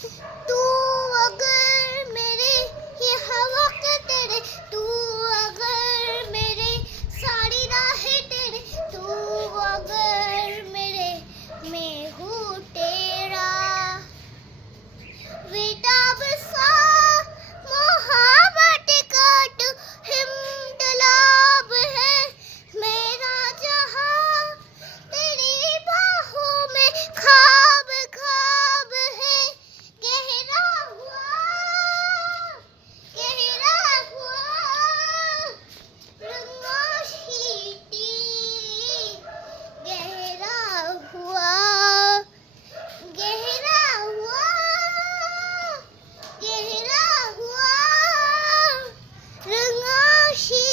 तू अगर मेरे ये हवा के तेरे, तू अगर मेरे सारी राहें तेरे, तू अगर मेरे मैं हूँ तेरा। बेताब सा मोहब्बत का तू हिमतलाब है, मेरा जहां तेरी बाहों में ख्वाब ख्वाब है। गहरा हुआ रंगोशीती, गहरा हुआ गहरा हुआ गहरा हुआ रंगोशी